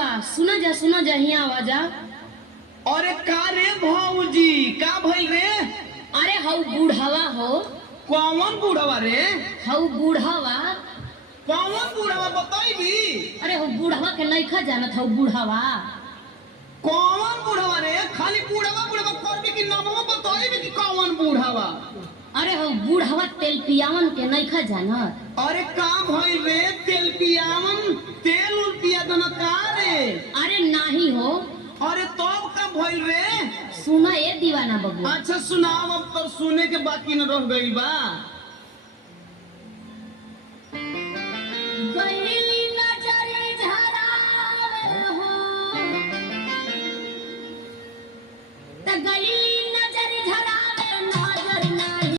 बबुआ सुना जा हिया आवाजा। अरे का रे भौजी का भइल रे? अरे हऊ बूढ़ावा हो। कौन बूढ़वा रे? हऊ बूढ़ावा। कौन बूढ़वा बताइबी? अरे हऊ बूढ़ावा के नइखा जानत हऊ बूढ़ावा। कौन बूढ़वा रे? खाली बूढ़वा बूढ़वा करबी कि नामवा बताइबी कि कौन बूढ़वा? अरे हऊ बूढ़ावा तेल पियावन के नइखा जानत। अरे का भइल रे? तेल पियावन तेल उल पिया दन का रे? अरे नाही हो। अरे तब का भइल रे? सुना ए दीवाना बबुआ। अच्छा सुनाओ, अब तो सुने के बाकी न रह गई बा।